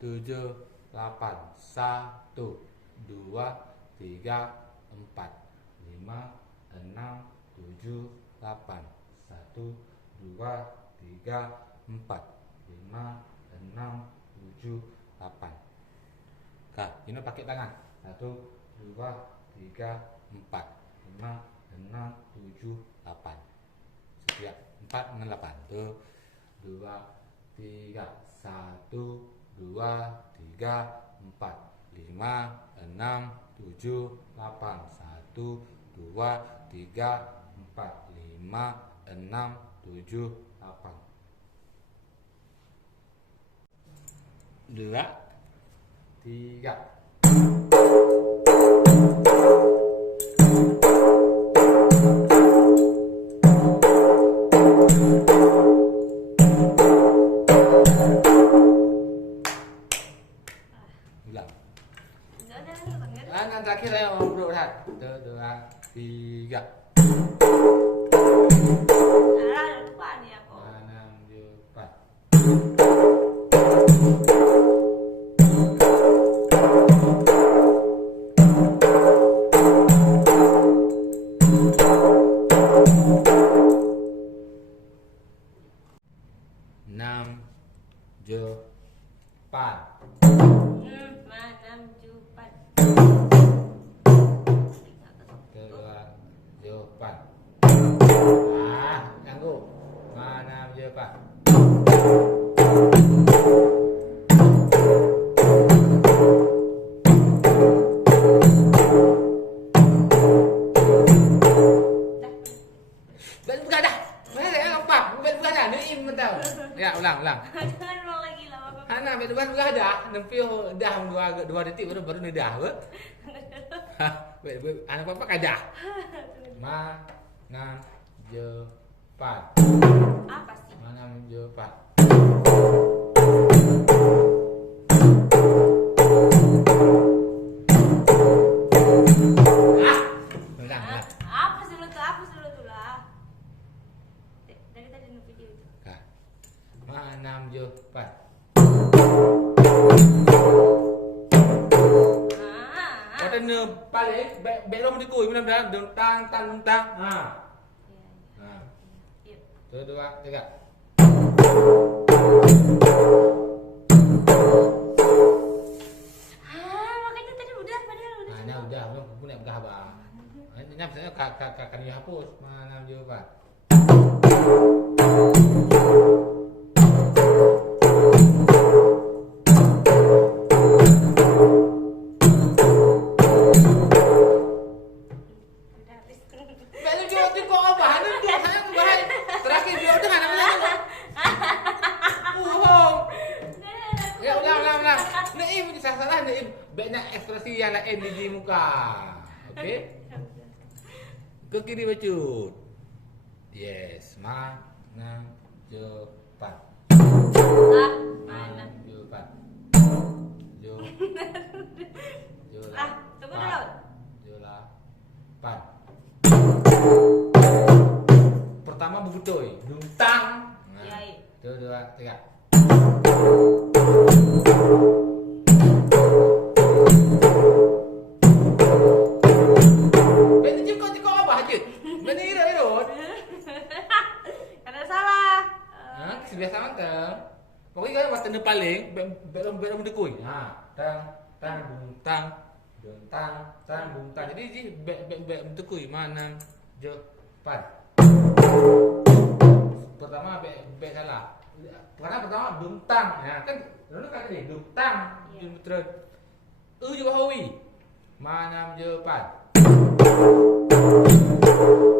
7, 8. 1, 2, 3, 4, 5, 6, 7, 8. 1, 2, 3, 4, 5, 6, 7, 8. Kak, ini pakai tangan. 1, 2, 3, 4, 5, 6, 7, 8. Setiap 4 dengan 8. 1, 2, 3. 1, 2, 3, 4, 5, 6, 7, 8. 1, 2, 3, 4, 5, 6, 7, 8. 2, 3. Ulang. Yang terakhir saya mau bro, 1, 2, 3. Alah, lupa nih aku. 6, 4. 4. Ganggu. 6, 4. Buka dah. Mana apa? Buka dah. Ni mentau. Ya, ulang. Jangan ulang lagi lah, Bapak. Hana buka dah. Nempi dah 2 detik baru ni dah. Anak papa kadah. 6, 4. Apa sih? 6, 4. Ulang. Apa sih lu tuh lah? Dari tadi nonton video itu. 6, 4. Kena balik belum dikui benar-benar tang. Iya. 1, 2, 3. Makanya tadi udah padahal udah. Nah, udah aku nak begah bang. Ini saya kakak hapus. 6, 4. Terakhir dia udah kan namanya. Bohong. Ya ulang. Naim ni salah Naim. Banyak ekspresi yang lain di muka. Okey. Ke kiri bacut. Yes, 6, 4. Mana? 4. Tunggu dulu. 8. Pertama bebutoy, duntang. Iya. 1, 2, 3. Beni cekok apa aja? Beni irut. Karena salah. Biasa mantap. Pokoknya kan waktu paling belum dekui. Tang duntang. Jadi dekui 6, 4. Pertama salah. Karena pertama duntang. Ya kan lalu kan tadi duntang. Terus juga hawi. 6, 4.